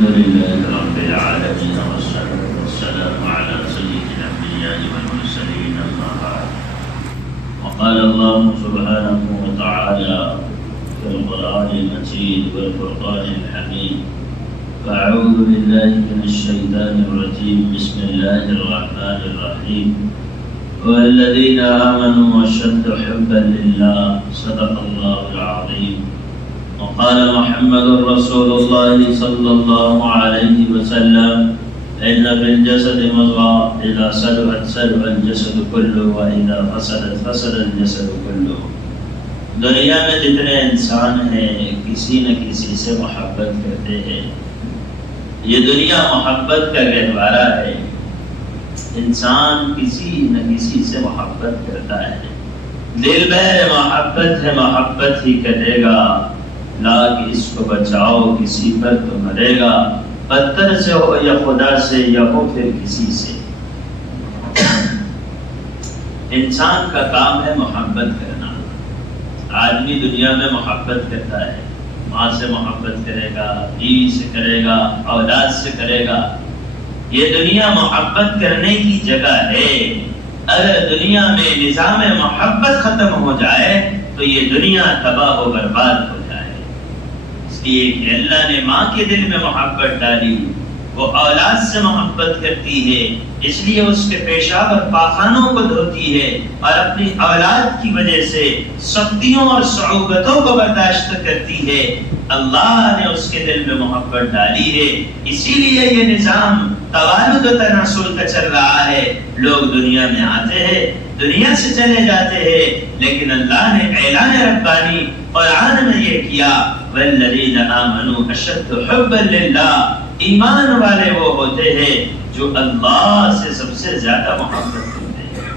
الحمد لله رب العالمين والصلاة والسلام على سيد الأنبياء والمرسلين أما بعد. وقال الله سبحانه وتعالى في القرآن المجيد والفرقان الحميد: فأعوذ بالله من الشيطان الرجيم بسم الله الرحمن الرحيم والذين آمنوا أشد حبا لله صدق الله العظيم. وقال محمد رسول الله صلى الله عليه وسلم: إن في الجسد مضغة إذا صلحت صلح الجسد كله وإذا فسدت فسد الجسد كله. دنیا میں جتنے انسان ہیں کسی نہ کسی سے محبت کرتے ہیں. یہ دنیا محبت کا گہوارہ ہے. انسان کسی نہ کسی سے محبت کرتا ہے. دل بہر محبت ہے محبت ہی کرے گا. لاکھ اس کو بچاؤ کسی پر تو مرے گا. پتھر سے ہو یا خدا سے یا ہو پھر کسی سے. انسان کا کام ہے محبت کرنا. آدمی دنیا میں محبت کرتا ہے. ماں سے محبت کرے گا, بیوی سے کرے گا, اولاد سے کرے گا. یہ دنیا محبت کرنے کی جگہ ہے. اگر دنیا میں نظام محبت ختم ہو جائے تو یہ دنیا تباہ و برباد ہو جائے. اس لیے کہ اللہ نے ماں کے دل میں محبت ڈالی, وہ اولاد سے محبت کرتی ہے, اس لیے اس کے پیشاب اور پاخانوں کو دھوتی ہے اور اپنی اولاد کی وجہ سے سختیوں اور صعوبتوں کو برداشت کرتی ہے. اللہ نے اس کے دل میں محبت ڈالی ہے. اسی لیے یہ نظام توالد و تناسل کا چل رہا ہے. لوگ دنیا میں آتے ہیں, دنیا سے چلے جاتے ہیں, لیکن اللہ نے اعلان ربانی قرآن میں یہ کیا: والذین آمنوا اشد حبا للہ. ایمان والے وہ ہوتے ہیں جو اللہ سے سب سے زیادہ محبت کرتے ہیں.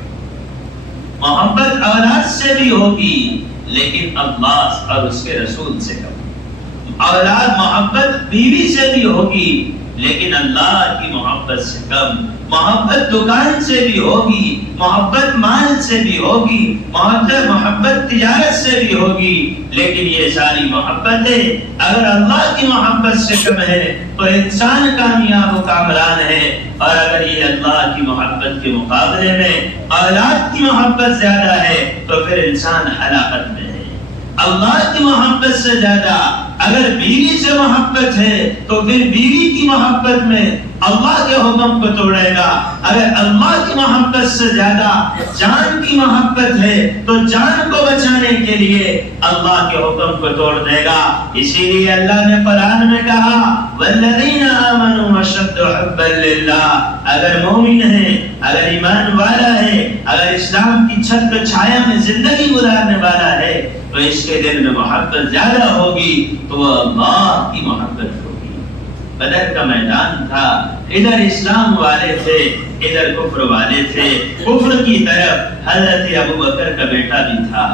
محبت اولاد سے بھی ہوگی لیکن اللہ اور اس کے رسول سے کم. اولاد محبت بیوی سے بھی ہوگی لیکن اللہ کی محبت سے کم. محبت دکان سے بھی ہوگی, محبت مال سے بھی ہوگی, محبت تجارت سے بھی ہوگی, لیکن یہ ساری محبتیں اگر اللہ کی محبت سے کم ہے تو انسان کامیاب و کامران ہے. اور اگر یہ اللہ کی محبت کے مقابلے میں اولاد کی محبت زیادہ ہے تو پھر انسان ہلاکت میں ہے. اللہ کی محبت سے زیادہ اگر بیوی سے محبت ہے تو پھر بیوی کی محبت میں اللہ کے حکم کو توڑے گا. اگر اللہ کی محبت سے زیادہ جان کی محبت ہے تو جان کو بچانے کے لیے اللہ کے حکم کو توڑ دے گا. اسی لیے اللہ نے قرآن میں کہا: والذین آمنوا اشد حبا للہ. اگر مومن ہے, اگر ایمان والا ہے, اگر اسلام کی چھت چھایا میں زندگی گزارنے والا ہے تو اس کے دل میں محبت زیادہ ہوگی تو وہ اللہ کی محبت ہوگی. بدر کا میدان تھا, ادھر اسلام والے تھے, ادھر کفر والے تھے. کفر کی طرف حضرت ابوبکر کا بیٹا بھی تھا,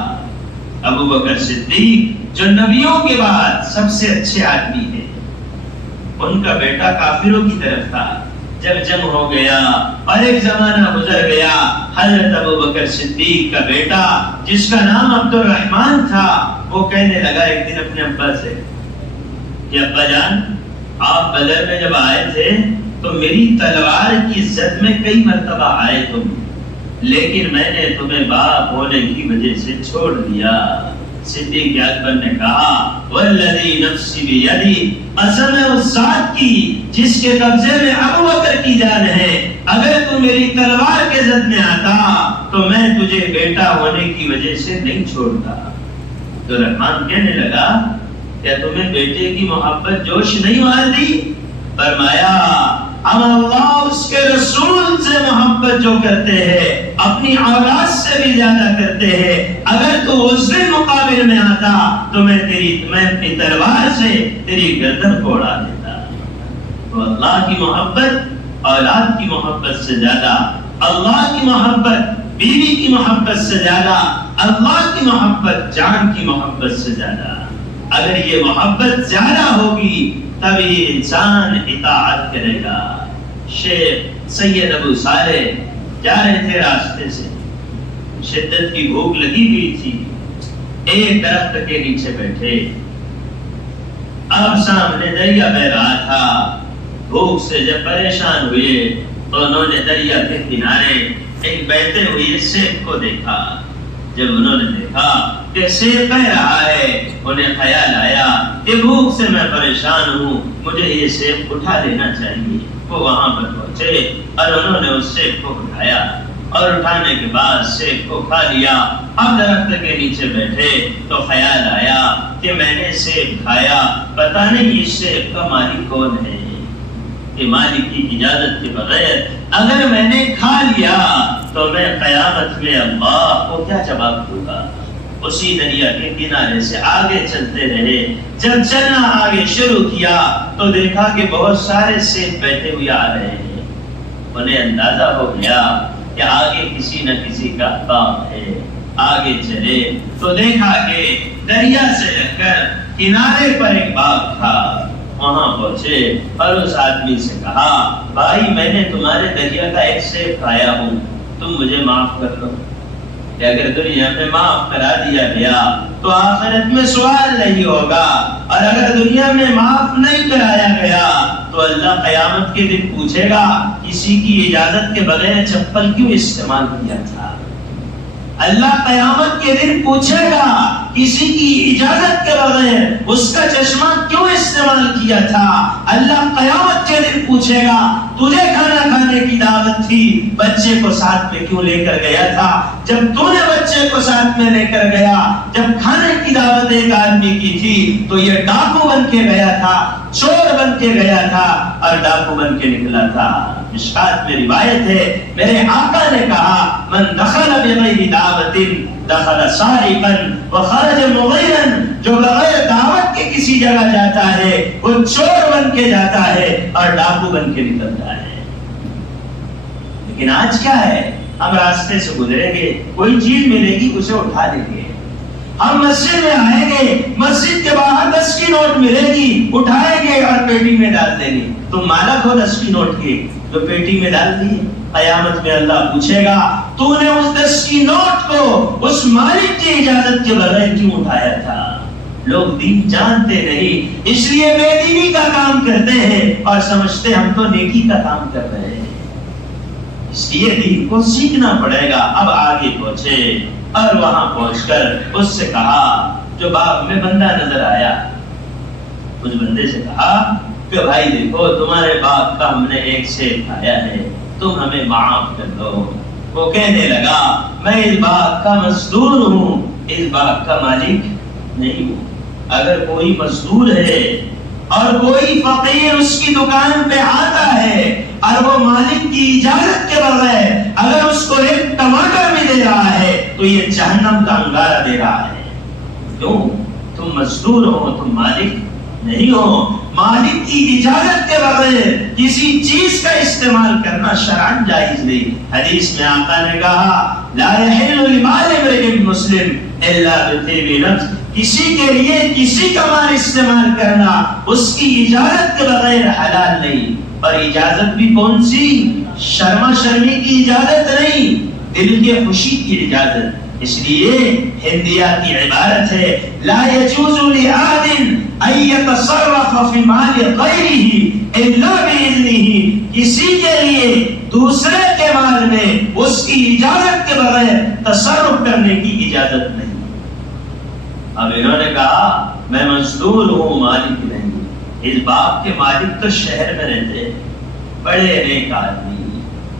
ابو بکر صدیق, جو نبیوں کے بعد سب سے اچھے آدمی ہیں. ان کا بیٹا کافروں کی طرف تھا. جب جنگ ہو گیا اور ایک زمانہ گزر گیا, حضرت ابو بکر صدیق کا بیٹا جس کا نام عبد الرحمن تھا وہ کہنے لگا ایک دن اپنے ابا سے کہ ابا جان, آپ بدر میں جب آئے تھے تو میری تلوار کی زد میں کئی مرتبہ آئے تم, لیکن میں نے تمہیں باپ ہونے کی وجہ سے چھوڑ دیا. صدیق اکبر نے کہا: والذی نفسی بیدی, قسم ہے اس ذات کی جس کے قبضے میں ابو بکر کی جان ہے, اگر تو میری تلوار کے زد میں آتا تو میں تجھے بیٹا ہونے کی وجہ سے نہیں چھوڑتا. تو رحمان کہنے لگا: کیا تمہیں بیٹے کی محبت جوش نہیں مار دی؟ فرمایا: اب اللہ اس کے رسول سے محبت جو کرتے ہیں اپنی اولاد سے بھی زیادہ کرتے ہیں. اگر تو اس سے مقابل میں آتا تو میں اپنی تلوار سے تیری گردن کو اڑا دیتا. تو اللہ کی محبت اولاد کی محبت سے زیادہ, اللہ کی محبت بیوی کی محبت سے زیادہ, اللہ کی محبت جان کی محبت سے زیادہ. اگر یہ محبت زیادہ ہوگی تبھی انسان اطاعت کرے گا. شیخ سید ابو صالح جا رہے تھے راستے سے, شدت کی بھوک لگی ہوئی تھی. ایک درخت کے نیچے بیٹھے, اب سامنے دریا بہ رہا تھا. بھوک سے جب پریشان ہوئے تو انہوں نے دریا کے کنارے ایک بہتے ہوئے سیب کو دیکھا. جب انہوں نے دیکھا کہ سیب بہ رہا ہے انہیں خیال آیا کہ بھوک سے میں پریشان ہوں, مجھے یہ سیب اٹھا لینا چاہیے. وہ وہاں پر پہنچے اور انہوں نے اس سیب کو اٹھایا اور اٹھانے کے بعد سیب کو کھا لیا. اب درخت کے نیچے بیٹھے تو خیال آیا کہ میں نے سیب کھایا, پتہ نہیں اس سیب کا مالک کون ہے. کہ مالک کی اجازت کے بغیر اگر میں نے کھا لیا تو میں قیامت میں اللہ کو کیا جواب دوں گا. اسی دریا کے کنارے سے آگے چلتے رہے. جب چلنا آگے شروع کیا تو دیکھا کہ بہت سارے سیب بیٹھے ہوئے آ رہے ہیں. انہیں اندازہ ہو گیا کہ آگے کسی نہ کسی کا باغ ہے. آگے چلے تو دیکھا کہ دریا سے لگ کر کنارے پر ایک باغ تھا. وہاں پہنچے اور اس آدمی سے کہا, بھائی میں نے تمہارے دریا کا ایک سیب کھایا ہوں, تم مجھے معاف کر دو. کہ اگر دنیا میں معاف کرا دیا گیا تو آخرت میں سوال نہیں ہوگا, اور اگر دنیا میں معاف نہیں کرایا گیا تو اللہ قیامت کے دن پوچھے گا کسی کی اجازت کے بغیر چپل کیوں استعمال کیا تھا. اللہ قیامت کے دن پوچھے گا کسی کی اجازت کے بغیر اس کا چشمہ کیوں استعمال کیا تھا. اللہ قیامت کے دن پوچھے گا تجھے کھانا کھانے کی دعوت تھی, بچے کو ساتھ میں کیوں لے کر گیا تھا. جب تو نے بچے کو ساتھ میں لے کر گیا, جب کھانے کی دعوت ایک آدمی کی تھی تو یہ ڈاکو بن کے گیا تھا, چور بن کے گیا تھا اور ڈاکو بن کے نکلا تھا. مشکات میں روایت ہے میرے آقا نے کہا, من دخل بغیر دعوت دخل سارقا وخرج مغیرا, جو بغیر دعوت کے کسی جگہ جاتا ہے وہ چور بن کے جاتا ہے اور ڈاکو بن کے نکلتا ہے. لیکن آج کیا ہے, ہم راستے سے گزریں گے, کوئی چیز ملے گی اسے اٹھا لیں گے. ہم مسجد میں آئیں گے, مسجد کے باہر 10 کی نوٹ ملے گی, اٹھائیں گے اور پیٹی میں ڈال دیں گے. تم مالک ہو 10 کی نوٹ کے جو پیٹی میں ڈال دیے. قیامت میں اللہ پوچھے گا تو نے اس 10 کی نوٹ کو اس مالک کی اجازت کے بغیر کیوں اٹھایا تھا. لوگ دین جانتے نہیں, اس لیے بے دینی کا کام کرتے ہیں اور سمجھتے ہم تو نیکی کا کام کر رہے ہیں. اس لیے دین کو سیکھنا پڑے گا. اب آگے پہنچے اور وہاں پہنچ کر اس سے کہا, جو باغ میں بندہ نظر آیا, اس بندے سے کہا کہ بھائی دیکھو تمہارے باغ کا ہم نے ایک سیب کھایا ہے, تم ہمیں معاف کر دو. وہ کہنے لگا میں اس باغ کا مزدور ہوں, اس باغ کا مالک نہیں ہوں. اگر کوئی مزدور ہے اور کوئی فقیر اس کی دکان پہ آتا ہے اور وہ مالک کی اجازت کے بغیر اگر اس کو ایک ٹماٹر بھی دے رہا ہے تو یہ جہنم کا انگارہ دے رہا ہے. کیوں؟ تم مزدور ہو, تم مالک نہیں ہو. مالک کی اجازت کے بغیر کسی چیز کا استعمال کرنا شرعاً جائز نہیں. حدیث میں آقا نے کہا لا يحل لمال امرئ مسلم الا بطیب نفس, کسی کے لیے کسی کا مال استعمال کرنا اس کی اجازت کے بغیر حلال نہیں. اور اجازت بھی کون سی؟ شرما شرمی کی اجازت نہیں, دل کے خوشی کی اجازت. اس لیے ہندیہ کی عبارت ہے لا يجوز لأحد ان يتصرف في مال غيره الا بإذنه, کسی کے لیے دوسرے کے مال میں اس کی اجازت کے بغیر تصرف کرنے کی اجازت نہیں. اب انہوں نے کہا میں مزدور ہوں, مالک نہیں. اس باغ کے مالک تو شہر میں رہتے ہیں, بڑے نیک آدمی,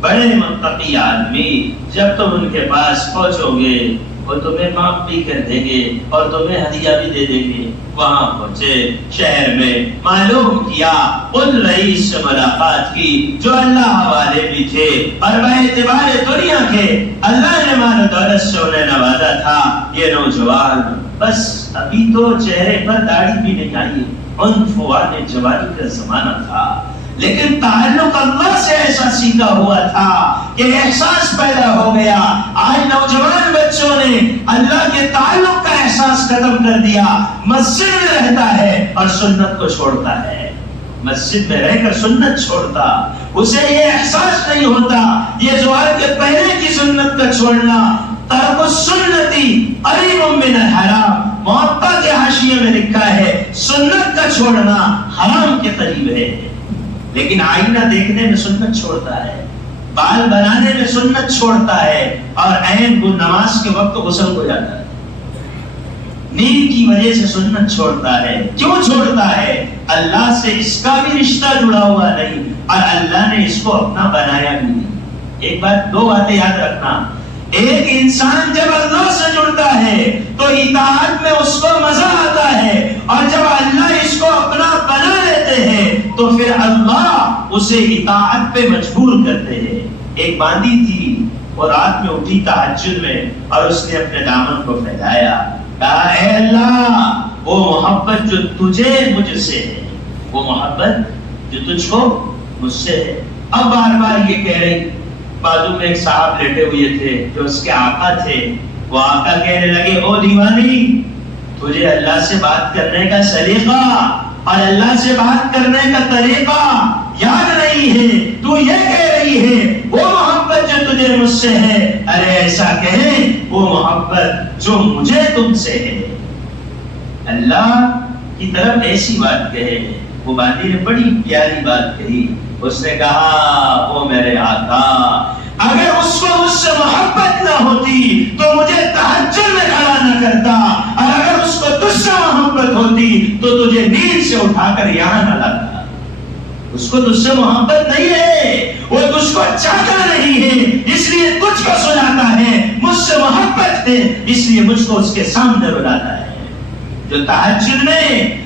بڑے متقی آدمی. جب تم ان کے پاس پہنچو گے وہ تمہیں معاف بھی کر دیں گے اور تمہیں ہدیہ بھی دے دیں گے. وہاں پہنچے شہر میں, معلوم کیا, ان رئیس سے ملاقات کی جو اللہ والے بھی تھے اور باعتبار دنیا کے اللہ نے مال و دولت سے انہیں نوازا تھا. یہ نوجوان بس ابھی تو چہرے پر داڑھی بھی نہیں آئی, عنفوان جوانی کا زمانہ تھا, لیکن تعلق اللہ سے ایسا سیکھا ہوا تھا کہ احساس پیدا ہو گیا. آج نوجوان بچوں نے اللہ کے تعلق کا احساس ختم کر دیا. مسجد میں رہتا ہے اور سنت کو چھوڑتا ہے, مسجد میں رہ کر سنت چھوڑتا, اسے یہ احساس نہیں ہوتا یہ زوال کے پہلے کی سنت کا چھوڑنا ترک السنتی قریب من الحرام, موطا کے حاشیے میں لکھا ہے سنت کا چھوڑنا حرام کے قریب ہے، لیکن آئینہ دیکھنے میں سنت چھوڑتا ہے، بال بنانے میں سنت چھوڑتا ہے، اور عین کو نماز کے وقت غسل ہو جاتا ہے، نیند کی وجہ سے سنت چھوڑتا ہے۔ کیوں چھوڑتا ہے؟ اللہ سے اس کا بھی رشتہ جڑا ہوا نہیں، اور اللہ نے اس کو اپنا بنایا بھی نہیں۔ ایک بات، دو باتیں یاد رکھنا، ایک انسان جب اللہ سے جڑتا ہے تو اطاعت میں اس کو مزہ آتا ہے، اور جب اللہ اس کو اپنا بنا لیتے ہیں تو پھر اللہ اسے اطاعت پہ مجبور کرتے ہیں۔ ایک باندی تھی، وہ رات میں اٹھی تہجد میں، اور اس نے اپنے دامن کو پھیلایا، کہا اے اللہ، وہ محبت جو تجھے مجھ سے ہے، وہ محبت جو تجھ کو مجھ سے ہے۔ اب بار بار یہ کہہ رہی، بازو میں ایک صاحب لیٹے ہوئے تھے جو اس کے آقا تھے، وہ آقا کہنے لگے او دیوانی، تجھے اللہ سے بات کرنے کا سلیقہ اور اللہ سے بات کرنے کا طریقہ یاد نہیں ہے، تو یہ کہہ رہی ہے وہ محبت جو تجھے مجھ سے ہے، ارے ایسا کہیں وہ محبت جو مجھے تم سے ہے۔ اللہ کی طرف ایسی بات کہے۔ وہ باندی نے بڑی پیاری بات کہی، اس نے کہا او میرے آقا، اگر اس کو مجھ سے محبت نہ ہوتی تو مجھے تہجد میں کھڑا نہ کرتا، اور اگر اس کو تجھ سے محبت ہوتی تو تجھے نیند سے اٹھا کر یہاں نہ لاتا۔ اس کو تجھ سے محبت نہیں ہے، وہ تجھ کو چاہتا نہیں ہے اس لیے تجھ کو سلاتا ہے، مجھ سے محبت ہے اس لیے مجھ کو اس کے سامنے بلاتا ہے۔ جو تہجد میں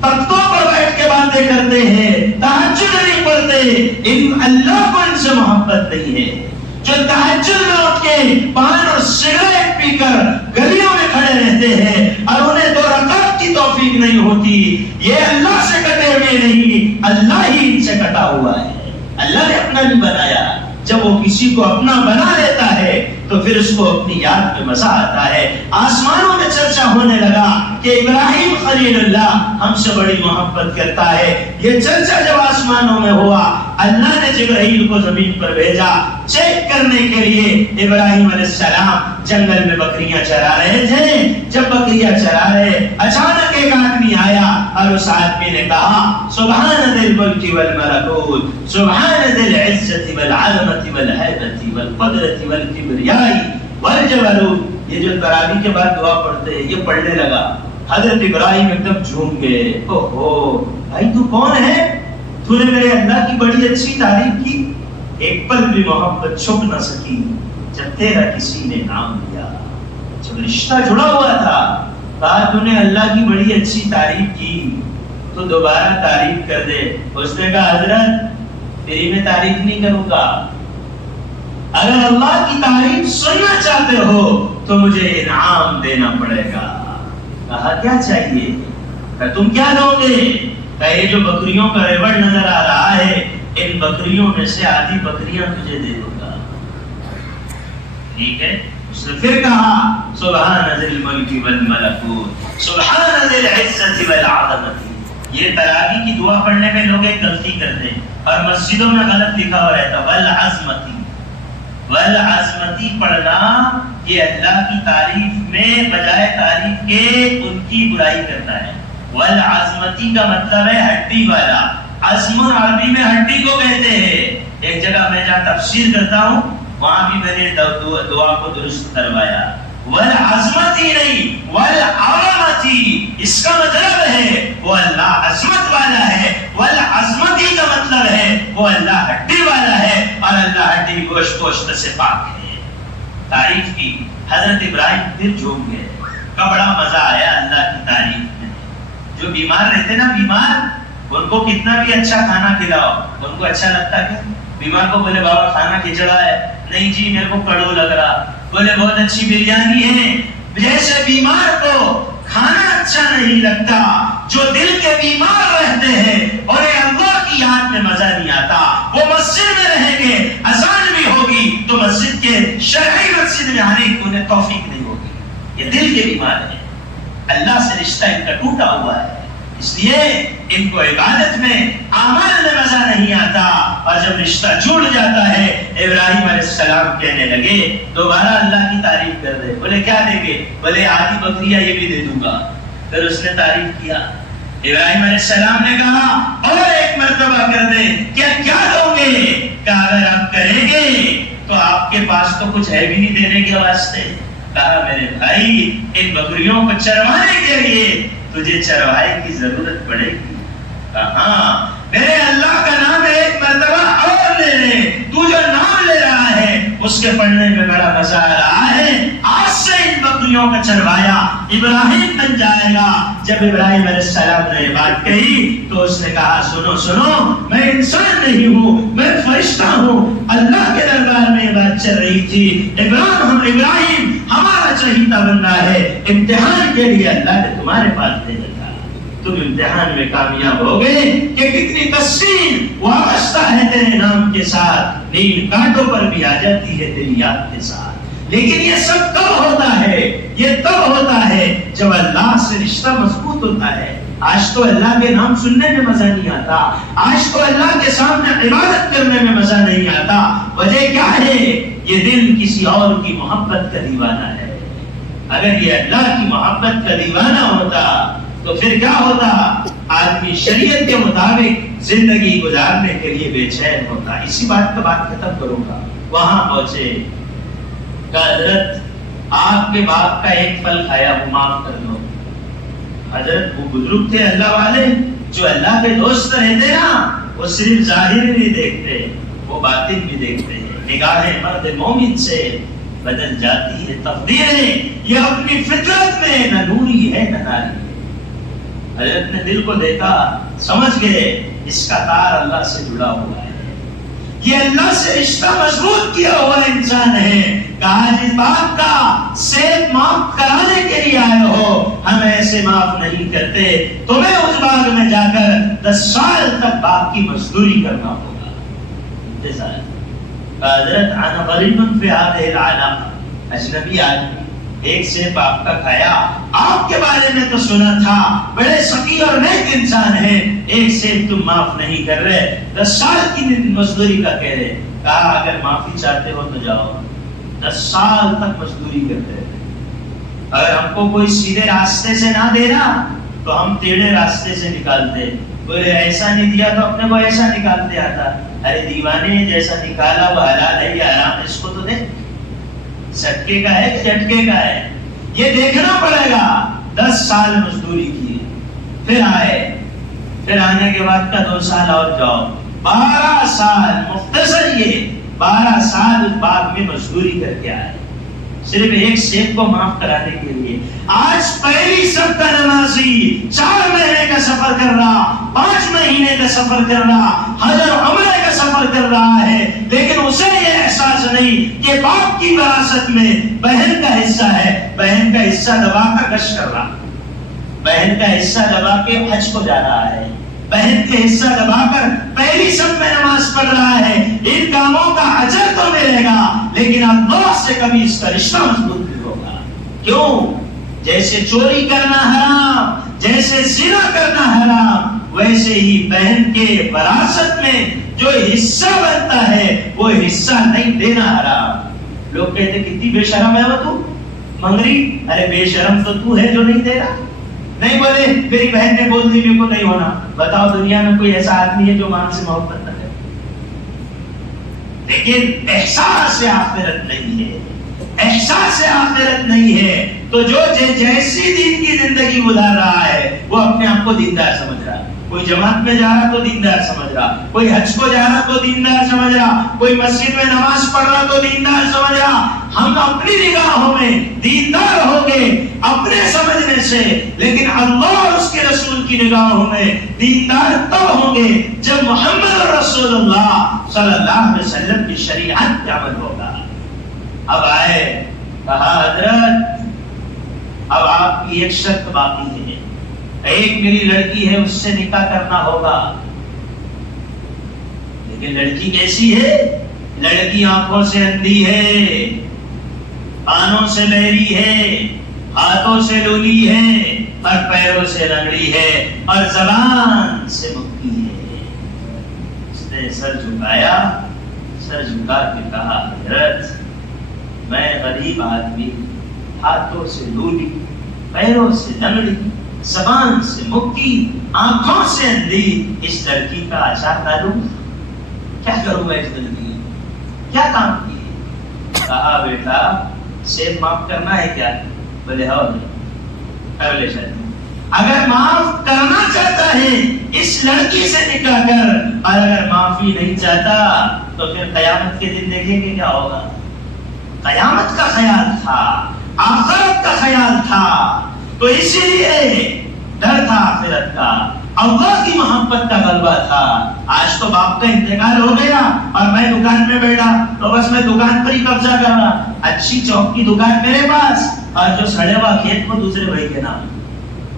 تختوں پر بیٹھ کے باتیں کرتے ہیں، تہجد نہیں پڑھتے، ان اللہ کو ان سے محبت نہیں ہے۔ جو تہجد میں اٹھ کے پان اور سگریٹ پی کر گلیوں میں کھڑے رہتے ہیں اور انہیں 2 رکعت کی توفیق نہیں ہوتی، یہ اللہ سے کٹے ہوئے نہیں، اللہ ہی ان سے کٹا ہوا ہے۔ اللہ نے اپنا نہیں بنایا۔ جب وہ کسی کو اپنا بنا لیتا ہے تو پھر اس کو اپنی یاد میں مزہ آتا ہے۔ آسمانوں میں چرچا ہونے لگا کہ ابراہیم خلیل اللہ ہم سے بڑی محبت کرتا ہے۔ یہ چرچا جب آسمانوں میں ہوا، اللہ نے جبرائیل کو زمین پر بھیجا چیک کرنے کے لیے۔ ابراہیم علیہ السلام جنگل میں بکریاں چرا رہے تھے، جب بکریاں چرا رہے اچانک ایک آدمی آیا اور اس آدمی نے کہا سبحان ذی الملک والملکوت، سبحان ذی العزت والعظمت والہیبت والقدرت والکبریاء والجبروت۔ یہ جو تراویح کے بعد دعا پڑھتے ہیں، یہ پڑھنے لگا۔ حضرت ابراہیم ایک دم جھوم گئے، اوہو بھائی تو کون ہے؟ تو نے میرے اللہ کی بڑی اچھی تعریف کی، ایک پل بھی محبت چھپ نہ سکی جب تیرا کسی نے نام لیا۔ جب رشتہ جڑا ہوا تھا، کہا تو نے اللہ کی بڑی اچھی تعریف کی تو دوبارہ تعریف کر دے۔ اس نے کہا حضرت تیری میں تعریف نہیں کروں گا، اگر اللہ کی تعریف سننا چاہتے ہو تو مجھے انعام دینا پڑے گا۔ کہا کیا چاہیے؟ کہ تم کیا دو گے؟ کہ یہ جو بکریوں کا ریوڑ نظر آ رہا ہے، ان بکریوں میں سے آدھی بکریاں تجھے دے دوں گا۔ ٹھیک ہے؟ اس نے پھر کہا سبحان ذی الملک والملکوت، سبحان ذی العزت والعظمت۔ یہ تراویح کی دعا پڑھنے میں لوگ ایک غلطی کرتے ہیں اور مسجدوں میں غلط لکھا ہوا رہتا والعظمتی۔ والعظمتی پڑھنا یہ اللہ کی تعریف میں بجائے تعریف کے ان کی برائی کرتا ہے۔ والعظمتی کا مطلب ہے ہڈی والا۔ عظم عربی میں ہڈی کو کہتے ہیں۔ ایک جگہ میں جہاں تفسیر کرتا ہوں وہاں بھی میں نے دعا کو درست کروایا۔ والعظمتی نہیں والعظمتی، اس کا مطلب ہے وہ اللہ عظمت والا ہے، والعظمتی کا مطلب ہے وہ اللہ ہڈی والا ہے، اور اللہ ہڈی گوشت گوشت سے پاک ہے۔ تعریف کی حضرت ابراہیم پھر جھوم گئے، کا بڑا مزہ آیا اللہ کی تعریف میں۔ جو بیمار رہتے نا، بیمار ان کو کتنا بھی اچھا کھانا کھلاؤ ان کو اچھا لگتا ہے۔ بیمار کو بولے بابا کھانا کھچڑا ہے، نہیں جی میرے کو کڑو لگ رہا، بولے بہت اچھی بریانی ہے۔ جیسے بیمار کو کھانا اچھا نہیں لگتا، جو دل کے بیمار رہتے ہیں انہیں اللہ کی یاد میں مزہ نہیں آتا۔ وہ مسجد میں رہیں گے، اذان بھی ہوگی تو مسجد کے شرعی مسجد میں آنے کی انہیں توفیق نہیں ہوگی۔ یہ دل کے بیمار ہیں، اللہ سے رشتہ ان کا ٹوٹا ہوا ہے، اس لیے ان کو عبادت میں اعمال میں مزہ نہیں آتا، اور جب رشتہ ٹوٹ جاتا ہے ابراہیم علیہ السلام کہنے لگے دوبارہ اللہ کی تعریف کر دے. بولے کیا دیں گے؟ بولے آدھی بکریاں یہ بھی دے دوں گا. پھر اس نے تعریف کیا. ابراہیم علیہ السلام نے کہا اور ایک مرتبہ کر دے. کیا دو گے؟ کہا اگر آپ کریں گے تو آپ کے پاس تو کچھ ہے بھی نہیں دینے کے واسطے. کہا میرے بھائی ان بکریوں کو چروانے کے لیے تجھے چرواہے کی ضرورت پڑے گی. کہا میرے اللہ کا نام ایک مرتبہ اور لے لے. تو جو نام لے رہا ہے اس کے پڑھنے میں بڑا مزہ آ رہا ہے. آج سے ان بکریوں کا چروایا ابراہیم بن جائے گا. جب ابراہیم علیہ السلام نے یہ بات کہی تو اس نے کہا سنو سنو، میں انسان نہیں ہوں، میں فرشتہ ہوں. اللہ کے دربار میں یہ بات چل رہی تھی. ابراہیم ہمارا چہیتا بندہ ہے. امتحان کے لیے اللہ نے تمہارے پاس بھیجا تھا. تم امتحان میں کامیاب ہو گئے کہ کتنی تسلیم وابستہ ہے تیرے نام کے ساتھ. نیل کانٹوں پر بھی آ جاتی ہے تیری یاد کے ساتھ. لیکن یہ سب کب ہوتا ہے؟ یہ تب ہوتا ہے جب اللہ سے رشتہ مضبوط ہوتا ہے. آج تو اللہ کے نام سننے میں مزہ نہیں آتا، آج تو اللہ کے سامنے عبادت کرنے میں مزہ نہیں آتا. وجہ کیا ہے؟ یہ دل کسی اور کی محبت کا دیوانہ ہے. اگر یہ اللہ کی محبت کا دیوانہ ہوتا تو پھر کیا ہوتا؟ آدمی شریعت کے مطابق زندگی گزارنے کے لیے بے چین ہوتا. اسی بات کا بات ختم کروں گا. وہاں پہنچے کہ حضرت آپ کے باپ کا ایک پھل کھایا وہ معاف کر دو. حضرت وہ بزرگ تھے اللہ والے جو اللہ کے دوست رہتے نا، وہ صرف ظاہر نہیں دیکھتے، وہ باطن بھی دیکھتے ہیں. نگاہیں مرد مومن سے بدل جاتی ہے تقدیریں. یہ اپنی فطرت میں نہ نوری ہے نہ ناری. حضرت نے دل کو دیکھا، سمجھ گئے اس کا تار اللہ سے جڑا ہوا ہے، یہ اللہ سے رشتہ مضبوط کیا ہوا انسان ہے. کہا جس باپ کا سیب معاف کرانے کے لیے آئے ہو، ہم ایسے معاف نہیں کرتے. تمہیں اس باغ میں جا کر 10 سال تک باپ کی مزدوری کرنا ہوگا. حضرت انا غریب فی هذه العالم، اجنبی آدمی ایک سیب آپ کا کھایا. آپ کے بارے میں تو سنا تھا بڑے سخی اور نیک انسان ہیں، ایک سیب تم معاف نہیں کر رہے، 10 سال کی مزدوری کا کہہ رہے. کہا اگر معافی چاہتے ہو تو جاؤ. 10 سال تک مزدوری کرتے رہے. اگر ہم کو کوئی سیدھے راستے سے نہ دے رہا تو ہم ٹیڑھے راستے سے نکالتے. بولے ایسا نہیں دیا تو اپنے کو ایسا نکالتے آتا. ارے دیوانے جیسا نکالا وہ حلال ہے یا حرام ہے اس کو تو دیکھ، سٹکے کا ہے کہ جھٹکے کا ہے یہ دیکھنا پڑے گا. 10 سال مزدوری کی، پھر آئے، پھر آنے کے بعد کا 2 سال اور جاؤ. 12 سال مختصر یہ 12 سال اس باغ میں مزدوری کر کے آئے صرف ایک سیب کو معاف کرانے کے لیے. آج پہلی سب کا نمازی 4 مہینے کا سفر کر رہا، 5 مہینے کا سفر کر رہا، حج اور عمرے کا سفر کر رہا ہے، لیکن اسے یہ احساس نہیں کہ باپ کی وراثت میں بہن کا حصہ ہے. بہن کا حصہ دبا کر گشت کر رہا، بہن کا حصہ دبا کے حج کو جا رہا ہے، بہن کے حصہ دبا کر پہلی سب میں نماز پڑھ رہا ہے. ان کاموں کا اجر تو ملے گا لیکن اللہ سے کبھی اس کا رشتہ مضبوط نہیں ہوگا. کیوں؟ جیسے چوری کرنا حرام، جیسے زنا کرنا حرام، ویسے ہی بہن کے وراثت میں جو حصہ بنتا ہے وہ حصہ نہیں دینا حرام. لوگ کہتے کتنی بے شرم ہے وہ تو منگری. ارے بے شرم تو تو ہے جو نہیں دے رہا. نہیں بولے میری بہن نے بول دی میرے کو نہیں ہونا. بتاؤ دنیا میں کوئی ایسا آدمی ہے جو ماں سے محبت نہ کرے؟ لیکن احساس آخرت نہیں ہے، احساس آخرت نہیں ہے تو جو جیسی دین کی زندگی گزار رہا ہے وہ اپنے آپ کو دیندار سمجھ رہا ہے. کوئی جماعت میں جا رہا تو دیندار سمجھ رہا، کوئی حج کو جا رہا تو دیندار سمجھ رہا، کوئی مسجد میں نماز پڑھ رہا تو دیندار سمجھ رہا. ہم اپنی نگاہوں میں دیندار ہو گئے اپنے سمجھنے سے، لیکن اللہ اور اس کے رسول کی نگاہوں میں دیندار تب ہوں گے جب محمد رسول اللہ صلی اللہ علیہ وسلم کی شریعت پہ عمل ہوگا. اب آئے، کہا حضرت اب آپ کی ایک شرط باقی ہے، ایک میری لڑکی ہے اس سے نکاح کرنا ہوگا. لیکن لڑکی کیسی ہے؟ لڑکی آنکھوں سے اندھی ہے، کانوں سے بہری ہے، ہاتھوں سے لولی ہے، اور پیروں سے لنگڑی ہے اور زبان سے مکی ہے. اس نے سر جھکایا، سر جھکا کے کہا حضرت میں غریب آدمی، ہاتھوں سے لولی، پیروں سے لنگڑی، زبان سے مکی، آنکھوں سے اندھی، اس لڑکی کا اچار ڈالوں، کیا کروں میں اس لڑکی، کیا کام کیے؟ کہا بیٹا سیب معاف کرنا ہے کیا؟ بولے ہاں کر لے شاید. اگر معاف کرنا چاہتا ہے اس لڑکی سے نکاح کر، اور اگر معافی نہیں چاہتا تو پھر قیامت کے دن دیکھیں گے کیا ہوگا. قیامت کا خیال تھا، آخرت کا خیال تھا، تو اسی لیے ڈر تھا آخرت کا، اللہ کی محبت کا غلبہ تھا. آج تو باپ کا انتقال ہو گیا اور میں دکان میں بیٹھا تو بس میں دکان پر ہی قبضہ کر رہا، اچھی چوک کی دکان میرے پاس اور جو سڑے ہوا کھیت کو دوسرے بھائی کے نام.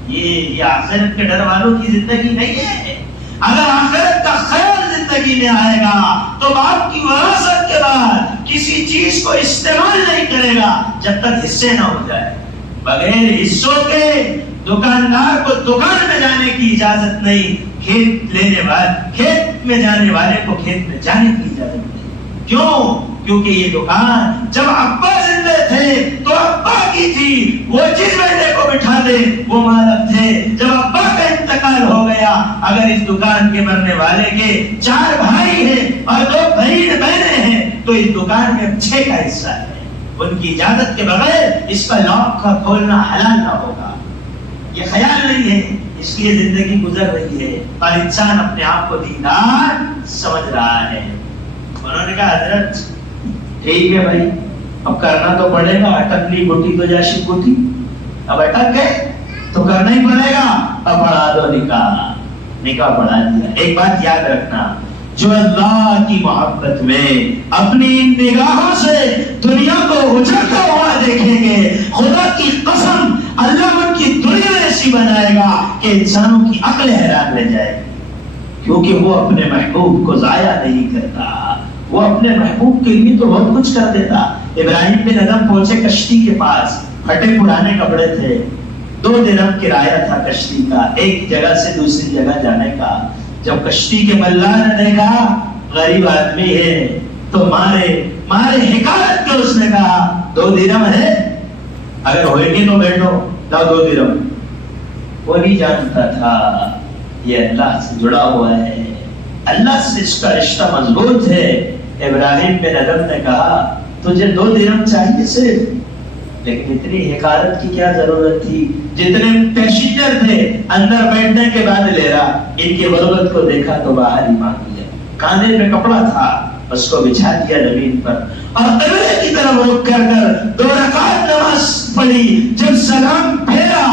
یہ آخرت کے ڈر والوں کی زندگی نہیں ہے. اگر آخرت کا خیال زندگی میں آئے گا تو باپ کی وراثت کے بعد کسی چیز کو استعمال نہیں کرے گا جب تک حصے نہ ہو جائے. بغیر حصوں کے دکاندار کو دکان میں جانے کی اجازت نہیں، کھیت میں جانے والے کو کھیت میں جانے کی اجازت نہیں. کیوں؟ کیونکہ یہ دکان جب ابا زندہ تھے تو ابا کی تھی، وہ جس بیٹے کو بٹھا دے وہ مالک تھے. جب ابا کا انتقال ہو گیا، اگر اس دکان کے مرنے والے کے 4 بھائی ہیں اور 2 بہنیں ہیں تو اس دکان میں 6 کا حصہ ہے. ان کی اجازت کے بغیر اس کا لاک کا کھولنا حلال نہ ہوگا. یہ خیال نہیں ہے، اس لیے زندگی گزر رہی ہے اور انسان اپنے آپ کو دیندار سمجھ رہا ہے. انہوں نے کہا حضرت ٹھیک ہے بھائی، اب کرنا تو پڑے گا، اٹکلی بوٹی تو جاشی بوٹی، اب اٹک گئے تو کرنا ہی پڑے گا. اب پڑھا دو نکاح. نکاح پڑھا دیا. ایک بات یاد رکھنا، جو اللہ کی محبت میں اپنی نگاہوں سے دنیا کو اجڑتا ہوا دیکھیں گے، خدا کی قسم اللہ ان کی دنیا ایسی بنائے گا کہ انسانوں کی عقل حیران رہ جائے. کیونکہ وہ اپنے محبوب کو ضائع نہیں کرتا، وہ اپنے محبوب کے لیے تو بہت کچھ کر دیتا. ابراہیم بن ادم پہنچے کشتی کے پاس، پھٹے پرانے کپڑے تھے، 2 درہم کرایہ تھا کشتی کا، ایک جگہ سے دوسری جگہ جانے کا. جب کشتی کے ملا نے دیکھا غریب آدمی ہے تو مارے حکایت کے اس نے کہا 2 درہم ہے، اگر ہوئے گی تو بیٹھو، لاؤ 2 درہم. وہ نہیں جانتا تھا یہ اللہ سے جڑا ہوا ہے، اللہ سے اس کا رشتہ مضبوط ہے. ابراہیم بن ادم نے کہا تجھے 2 درہم چاہیے صرف، لیکن اتنی حقارت کی کیا ضرورت تھی؟ جتنے پیسنجر تھے اندر بیٹھنے کے بعد لے رہا، ان کی غربت کو دیکھا تو باہر ہی مانگ لیا. کاندھے پہ کپڑا تھا، اس کو بچھا دیا زمین پر اور قبلے کی طرف رخ کر 2 رکعت نماز پڑھی. جب سلام پھیرا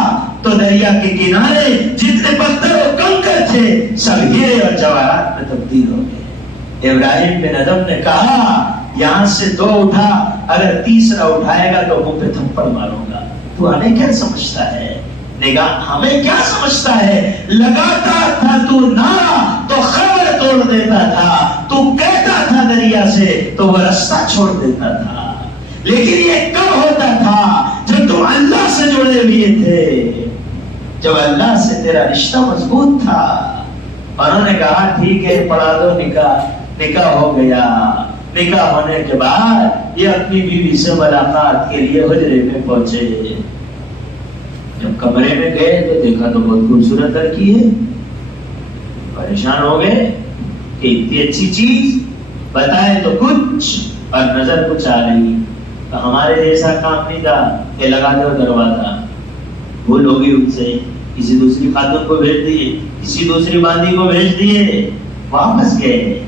تو دریا کے کنارے جتنے پتھر و کنکر تھے سب ہیرے اور جواہرات میں تبدیل ہو گئے. ابراہیم بن ادم نے کہا یہاں سے 2 اٹھا، اگر تیسرا اٹھائے گا تو منہ پہ تھپڑ ماروں گا. تو ہمیں کیا سمجھتا ہے؟ نگاہ ہمیں کیا سمجھتا ہے؟ لگاتا تھا تو نعرہ تو خبر توڑ دیتا تھا، تو کہتا تھا دریا سے تو وہ رستہ چھوڑ دیتا تھا. لیکن یہ کب ہوتا تھا؟ جب تم اللہ سے جڑے ہوئے تھے، جب اللہ سے تیرا رشتہ مضبوط تھا. انہوں نے کہا ٹھیک ہے پڑھا دو نکاح. نکاح ہو گیا. نکاح ہونے کے بعد یہ اپنی بیوی سے ملاقات کے لیے حجرے میں پہنچے. جب کمرے میں گئے تو دیکھا تو بہت خوبصورت لڑکی ہے. پریشان ہو گئے کہ اتنی اچھی چیز بتائے تو کچھ اور نظر کچھ آ رہی. تو ہمارے جیسا کام نہیں تھا کہ لگا دو دروازہ. وہ لوگ ان سے کسی دوسری خاتون کو بھیج دیے، کسی دوسری باندی کو بھیج دیے. واپس گئے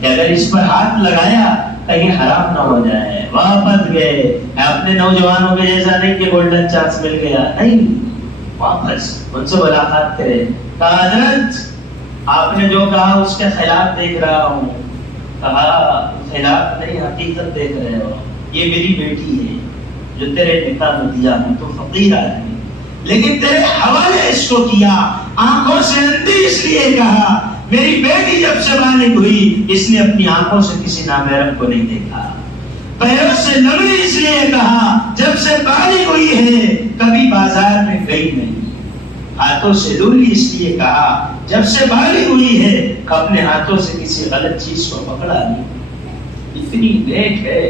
کہ اگر اس پر ہاتھ لگایا کہیں حرام نہ ہو جائے. واپس گئے. اپنے نوجوانوں کے جیسا نہیں کہ گولڈن چانس مل گیا، نہیں، واپس ان سے ملاقات کرے. کہا حضرت آپ نے جو کہا اس کے خلاف دیکھ رہا ہوں. کہا خلاف نہیں حقیقت دیکھ رہے ہو. یہ میری بیٹی ہے جو تیرے نکاح میں دیا ہوں. تو فقیر آدمی لیکن تیرے حوالے اس کو کیا. آنکھوں سے اندھی اس لیے کہا میری بیٹی جب سے بالغ ہوئی اس نے اپنی آنکھوں سے کسی نامحرم کو نہیں دیکھا. پیروں سے لگڑی اس لیے کہا جب سے بالغ ہوئی ہے کبھی بازار میں گئی نہیں. ہاتھوں سے لو لی اس لیے کہا جب سے بالغ ہوئی ہے اپنے ہاتھوں سے کسی غلط چیز کو پکڑا نہیں. اتنی نیک ہے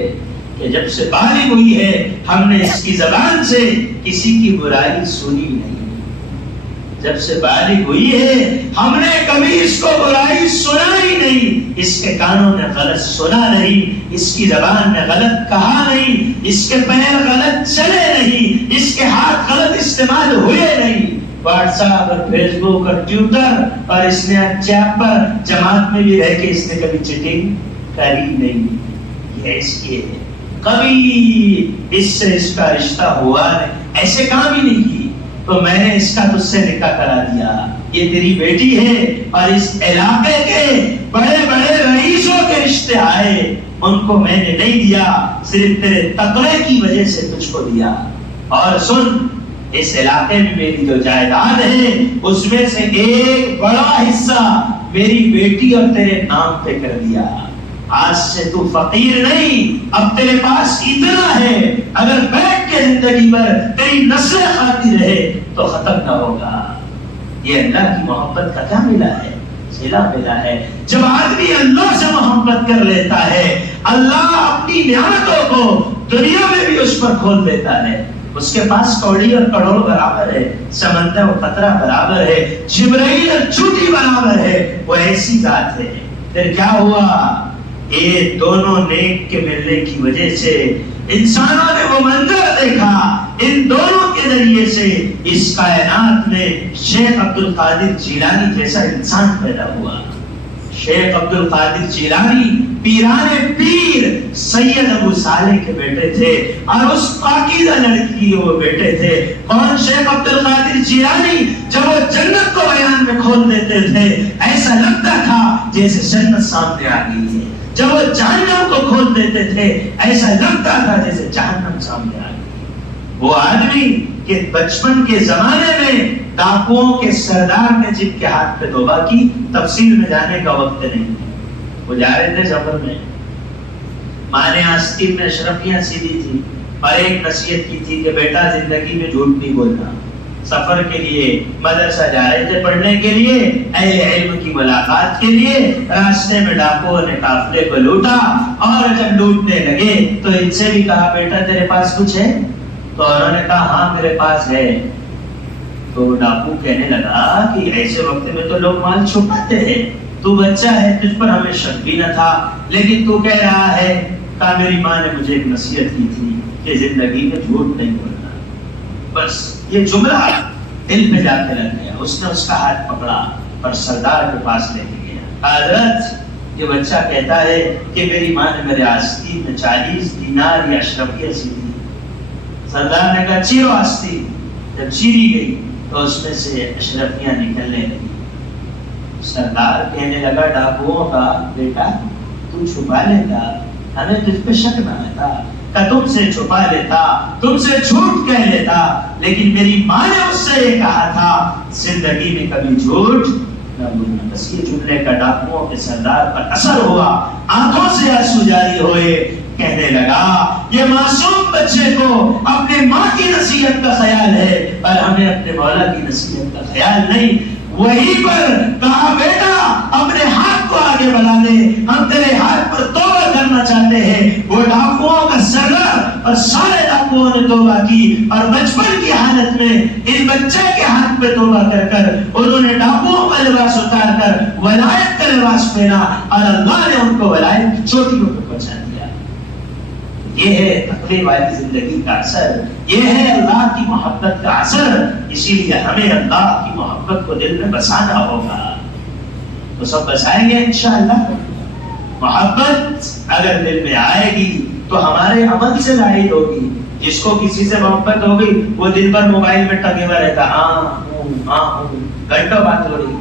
کہ جب سے بالغ ہوئی ہے ہم نے اس کی زبان سے کسی کی برائی سنی نہیں. جب سے بالغ ہوئی ہے ہم نے کبھی اس کو برائی سنا ہی نہیں. اس کے کانوں نے غلط سنا نہیں, اس کی زبان نے غلط کہا نہیں, اس کے پیر غلط چلے نہیں, اس کے ہاتھ غلط استعمال ہوئے نہیں. واٹس ایپ اور فیس بک اور ٹویٹر اور اس نے چیپ پر جماعت میں بھی رہ کے اس نے کبھی چیٹنگ کری نہیں. یہ اس کی ہے, کبھی اس سے اس کا رشتہ ہوا نہیں, ایسے کام ہی نہیں کی. تو میں نے اس کا تجھ سے نکاح کرا دیا, یہ تیری بیٹی ہے, اور اس علاقے کے بڑے بڑے رئیسوں کے رشتے آئے, ان کو میں نے نہیں دیا, صرف تیرے تقوی کی وجہ سے تجھ کو دیا. اور سن, اس علاقے میں میری جو جائیداد ہے اس میں سے ایک بڑا حصہ میری بیٹی اور تیرے نام پہ کر دیا. آج سے تو فقیر نہیں, اب تیرے پاس اتنا ہے, اگر بیٹھ کے زندگی پر تیری نسل کھاتی رہے تو ختم نہ ہوگا. یہ اللہ کی محبت کا کیا ملا ہے, صلہ ملا ہے. جب آدمی اللہ سے محبت کر لیتا ہے, اللہ اپنی نعمتوں کو دنیا میں بھی اس پر کھول دیتا ہے. اس کے پاس کوڑی اور کروڑ برابر ہے, سمندر و قطرہ برابر ہے, جبرائیل اور چوٹی برابر ہے. وہ ایسی ذات ہے. پھر کیا ہوا, یہ دونوں نیک کے ملنے کی وجہ سے انسانوں نے وہ منظر دیکھا, ان دونوں کے ذریعے سے اس کائنات میں شیخ عبد القادر جیلانی جیسا انسان پیدا ہوا. شیخ عبد القادر جیلانی پیران پیر سید ابو صالح کے بیٹے تھے, اور اس پاکیزہ لڑکی کے وہ بیٹے تھے. کون شیخ عبد القادر جیلانی؟ جب وہ جنت کو بیان میں کھول دیتے تھے ایسا لگتا تھا جیسے جنت سامنے آ گئی ہے. جب وہ جہنم کو کھول دیتے تھے ایسا لگتا تھا جیسے جہنم سامنے آ گئی. وہ آدمی کہ بچپن کے زمانے میں ڈاکوؤں کے سردار نے جن کے ہاتھ پہ توبہ کی, تفصیل میں جانے کا وقت نہیں. وہ جا رہے تھے سفر میں, ماں نے آستین میں اشرفیاں سیدھی تھی اور ایک نصیحت کی تھی کہ بیٹا زندگی میں جھوٹ نہیں بولنا. سفر کے لیے مدرسہ جا رہے تھے پڑھنے کے لیے, اہل علم کی ملاقات کے لیے. راستے میں ڈاکوؤں نے قافلے کو لوٹا, اور جب لوٹنے لگے تو ان سے بھی کہا بیٹا تیرے پاس کچھ ہے؟ تو انہوں نے کہا ہاں میرے پاس ہے. تو ڈاکو کہنے لگا کہ ایسے وقت میں تو لوگ مال چھپاتے ہیں, تو بچہ ہے تجھ پر ہمیں شک بھی نہ تھا, لیکن تو کہہ رہا ہے. کہا میری ماں نے مجھے ایک نصیحت کی تھی کہ زندگی میں جھوٹ نہیں بولنا. بس یہ جملہ دل میں جا کے لگ گیا. اس نے اس کا ہاتھ پکڑا اور سردار کے پاس لے کے گیا. حضرت یہ بچہ کہتا ہے کہ میری ماں نے میرے آستین میں 40 دینار یا اشرفیاں سیدھی. سردار نے کہا چیرو آستین. جب چیری گئی تو اس میں سے اشرفیاں نکلنے لگی. سردار کہنے لگا ڈاکوؤں کا بیٹا تو چھپا لیتا, ہمیں تجھ پہ شک نہ آتا, کہ تم سے چھپا لیتا, تم سے جھوٹ کہہ لیتا, لیکن میری ماں نے اس سے یہ کہا تھا زندگی میں کبھی جھوٹ نہ بولنا. بس یہ جملے کا ڈاکوؤں کے سردار پر اثر ہوا, آنکھوں سے آنسو جاری ہوئے. کہنے لگا یہ معصوم بچے کو اپنے ماں کی نصیحت کا خیال ہے اور ہمیں اپنے مولا کی نصیحت کا خیال نہیں. وہیں پر کہا بیٹا اپنے ہاتھ کو آگے بڑھا دے, ہم تیرے ہاتھ پر توبہ کرنا چاہتے ہیں. وہ ڈاکوؤں کا سردار اور سارے ڈاکوؤں نے توبہ کی, اور بچپن کی حالت میں اس بچے کے ہاتھ پہ توبہ کر کر انہوں نے ڈاکوؤں کا لباس اتار کر ولایت کا لباس پہنا, اور اللہ نے ان کو ولایت کی چوٹیوں پہ پہنچا دیا. یہ ہے تقوی والی زندگی کا اثر, یہ ہے اللہ کی محبت کا اثر. اسی لیے ہمیں اللہ کی محبت کو دل میں بسانا ہوگا. تو سب بسائیں گے انشاءاللہ. محبت اگر دل میں آئے گی تو ہمارے عمل سے ظاہر ہوگی. جس کو کسی سے محبت ہوگی وہ دن بھر موبائل میں ٹگے ہوا رہتا, ہاں گھنٹوں بات ہو رہی.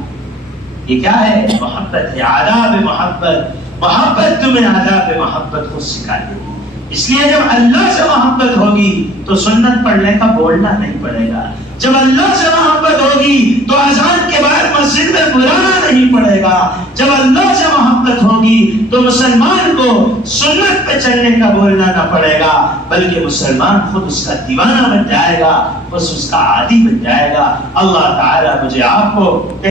یہ کیا ہے؟ محبت ہے, آداب محبت. محبت تمہیں آداب محبت کو سکھا دے گی. اس لیے جب اللہ سے محبت ہوگی تو سنت پڑھنے کا بولنا نہیں پڑے گا. جب اللہ سے محبت ہوگی تو اذان کے بعد مسجد میں بلانا نہیں پڑے گا. جب اللہ سے محبت ہوگی تو مسلمان کو سنت پہ چلنے کا بولنا نہ پڑے گا، بلکہ مسلمان خود اس کا دیوانہ بن جائے گا، بس اس کا عادی بن جائے گا. اللہ تعالیٰ مجھے آپ کو